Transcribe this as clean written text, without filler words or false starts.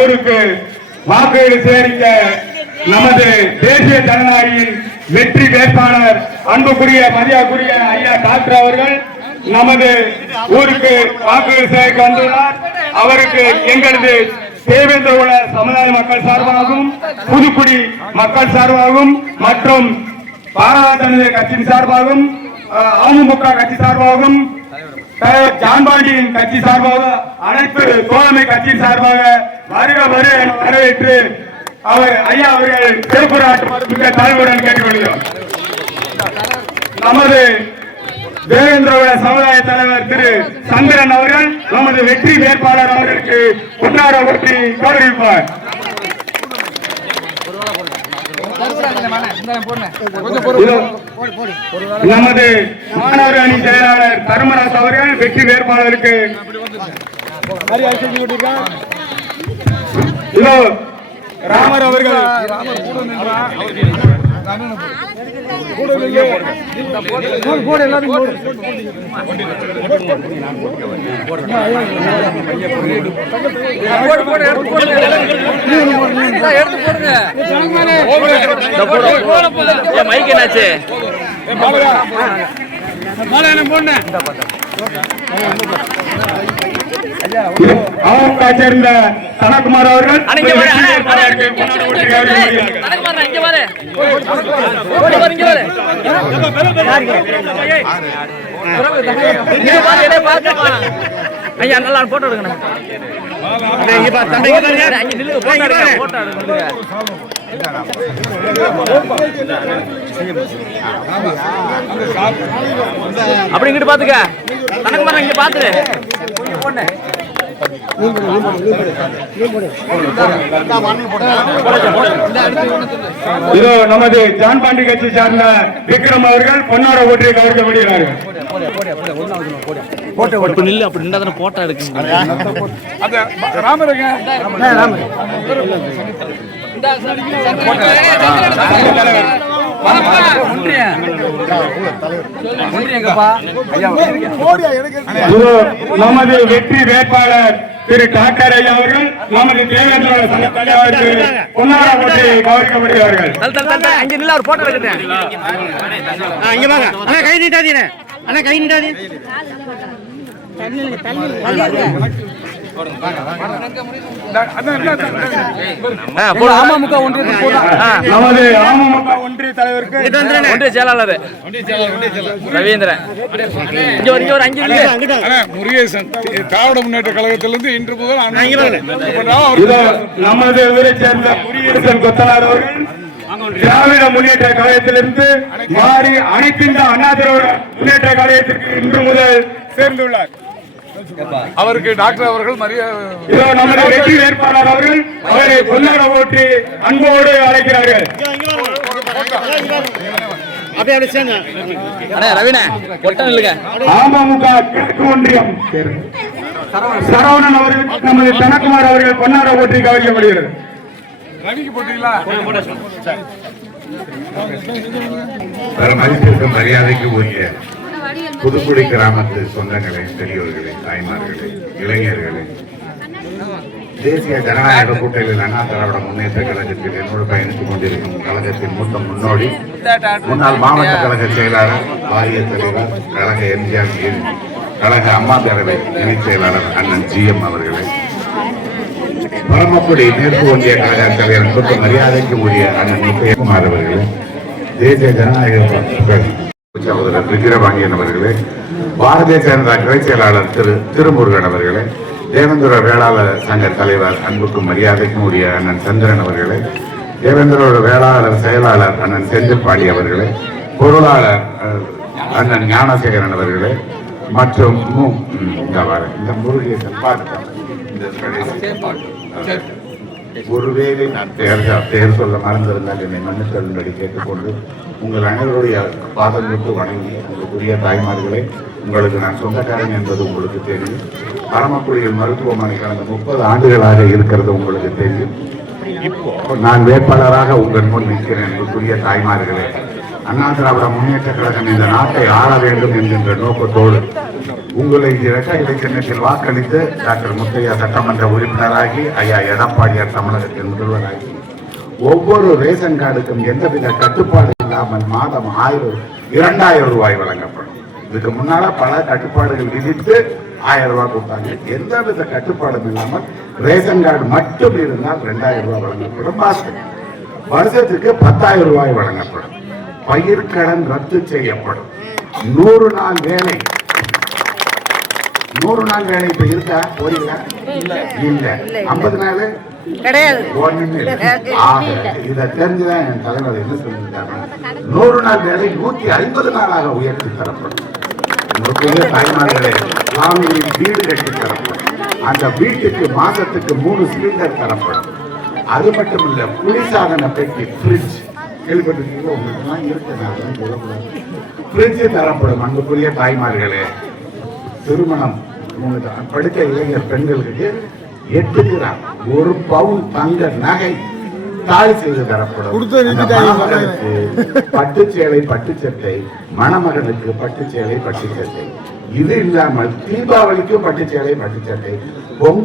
ஊருக்கு வாக்குகளை சேரிக்க நமது தேசிய ஜனநாயகின் வெற்றி வேட்பாளர் அன்புக்குரிய மரியாதைக்குரிய ஐயா டாக்டர் அவர்கள் நமது ஊருக்கு வாக்குகள் சேரிக்க வந்துள்ளார். அவருக்கு எங்களது தேவேந்திர சமுதாய மக்கள் சார்பாகவும் புதுக்குடி மக்கள் சார்பாகவும் மற்றும் பாரதிய ஜனதா கட்சியின் சார்பாகவும் அமமுக கட்சி சார்பாகவும் ஜான்பாண்டியின் கட்சி சார்பாக அனைத்து தோழமை கட்சியின் சார்பாக வருக வருக என வரவேற்று ஐயா அவர்கள் திருக்குறாட்டு தலைவருடன் கேட்டுக்கொள்கிறோம். நமது தேவேந்திர சமுதாய தலைவர் திரு சந்திரன் அவர்கள் நமது வெற்றி வேட்பாளர் அவர்களுக்கு பொன்னாட ஒற்றி கௌரவிப்பார். நமது மாணவர் அணி செயலாளர் தர்மராஜ் அவர்கள் வெற்றி வேட்பாளருக்கு இதோ ராமர் அவர்கள் அமமுக சேர்ந்த தனகுமார் அவர்கள் ஐயா நல்லா போட்டோ எடுக்கணும். அப்படி இங்கிட்டு பாத்துக்க கணக்கு மாதிரி இங்க பாத்துரு இதோ நமது ஜான்பாண்டி கட்சி சார்ந்த விக்ரம் அவர்கள் பொன்னாட ஓட்டியை கவர்க்கப்படுகிறார்கள். போட்டோ எடுக்க நமது வெற்றி வேட்பாளர் திரு டாக்டர் ஐயா அவர்கள் நமது தேவேந்திர சங்க தலைவருக்கு பொன்னாட ஓட்டி கவனிக்கப்படுகிறார்கள். ஒரு போட்டோ எடுக்கிறேன். கை நீட்டாதீங்க அண்ணா, கை நீட்டாதீங்க. நமது அமமுக ஒன்றிய தலைவருக்கு ஒன்றிய செயலாளர் ரவீந்திரன் முருகேசன் திராவிட முன்னேற்ற கழகத்திலிருந்து இன்று முதல் நமது ஊரை சேர்ந்த முருகேசன் கொத்தனார் அவர்கள் திராவிட முன்னேற்ற கழகத்திலிருந்து மாறி அனைத்து அண்ணா திராவிட முன்னேற்ற கழகத்திற்கு இன்று முதல் சேர்ந்துள்ளார். அவருக்கு டாக்டர் அவர்கள் நமது வெற்றி வேட்பாளர் அவர்கள் அவரை பொன்னாட ஓட்டி அன்போடு அழைக்கிறார்கள். அமமுக கிழக்கு ஒன்றியம் சரவணன் அவர்கள் நமது தனகுமார் அவர்கள் பொன்னாட ஓட்டி கவனிக்கப்படுகிறது. மரியாதைக்கு உரிய புதுக்குடி கிராமத்து சொந்தங்களே, பெரியோர்களே, தாய்மார்களே, இளைஞர்களே, தேசிய ஜனநாயக கூட்டணியில் அண்ணா திராவிட முன்னேற்ற கழகத்தில் என்னோடு பயணித்துக் கொண்டிருக்கும் கழகத்தின் மூத்த முன்னோடி முன்னாள் மாவட்ட கழக செயலாளர், வாரிய தலைவர், கழக எம்ஜிஆர் கழக அம்மா பேரவை இணைச் செயலாளர் அண்ணன் GM அவர்களே, பரமக்குடி மேற்கு ஒன்றிய கழக தலைவர் மரியாதைக்கு உரிய அண்ணன் முத்தையகுமார் அவர்களே, தேசிய ஜனநாயக சகோதரர் விக்கிரவாங்கியன் அவர்களே, பாரதிய ஜனதா கிளை செயலாளர் திரு திருமுருகன் அவர்களே, தேவேந்திர வேளாளர் சங்க தலைவர் அன்புக்கும் மரியாதைக்கும் உரிய அண்ணன் சந்திரன் அவர்களே, தேவேந்திர வேளாளர் செயலாளர் அண்ணன் செந்தில்பாடி அவர்களே, பொருளாளர் அண்ணன் ஞானசேகரன் அவர்களே, மற்றும் இந்த முருகேசன் ஒருவேளை நான் பெயர் சொல்ல மறந்திருந்தால் என்னை மன்னித்தரும்படி கேட்டுக்கொண்டு உங்கள் அனைவருடைய பாதம் விட்டு வணங்கி, உங்களுக்குரிய தாய்மார்களே, உங்களுக்கு நான் சொந்தக்காரன் என்பது உங்களுக்கு தெரியும். பரமக்குடியில் மருத்துவமனை கடந்த 30 ஆண்டுகளாக இருக்கிறது உங்களுக்கு தெரியும். இப்போ நான் வேட்பாளராக உங்கள் முன் நிற்கிறேன். உங்களுக்குரிய தாய்மார்களே, அண்ணா திராவிட முன்னேற்ற கழகம் இந்த நாட்டை ஆள வேண்டும் என்கின்ற நோக்கத்தோடு உங்களை இரட்டை இலை சின்னத்தில் வாக்களித்து டாக்டர் முத்தையா சட்டமன்ற உறுப்பினராகி ஐயா எடப்பாடியார் தமிழகத்தின் முதல்வராகி ஒவ்வொரு ரேஷன் கார்டுக்கும் எந்தவித கட்டுப்பாடு இல்லாமல் மாதம் 2000 ரூபாய் வழங்கப்படும். இதுக்கு முன்னால பல கட்டுப்பாடுகள் விதித்து 1000 ரூபாய் கொடுத்தாங்க. எந்தவித கட்டுப்பாடும் இல்லாமல் ரேஷன் கார்டு மட்டும் இருந்தால் 2000 ரூபாய் வழங்கப்படும். வருஷத்துக்கு 10,000 ரூபாய் வழங்கப்படும். பயிர்க்கடன் ரத்து செய்யப்படும். 100 நாள் வேலை 100 நாள் வேலை இப்ப இருக்கா? போறீங்களா? இல்ல. 50 நாள் கிடையாது. இதை தெரிஞ்சுதான் என் தலைவர் என்ன சொல்லியிருக்காங்க, 100 நாள் வேலை 150 நாளாக உயர்த்தி தரப்படும். உங்களுடைய தாய்மார்களே, வீடு கட்டி தரப்படும். அந்த வீட்டுக்கு மாசத்துக்கு 3 சிலிண்டர் தரப்படும். அது மட்டும் இல்ல, குளிர்சாதன பெட்டி ஃப்ரிட்ஜ் கேள்விப்பட்டிருக்கீங்களா? உங்களுக்கு இருக்கு, ஃப்ரிட்ஜ் தரப்படும். அன்புக்குரிய தாய்மார்களே, திருமணம் படித்த இளைஞர் பெண்களுக்கு 8 கிராம் 1 பவுன் தங்க நகை தாலி செய்து தரப்படும். மணமகனுக்கு பட்டுச்சேலை பட்டுச்சட்டை, மணமகனுக்கு பட்டுச்சேலை பட்டுச்சட்டை. இது இல்லாமல் தீபாவளிக்கும் பட்டுச்சேலை பட்டுச்சட்டை, பொங்கல்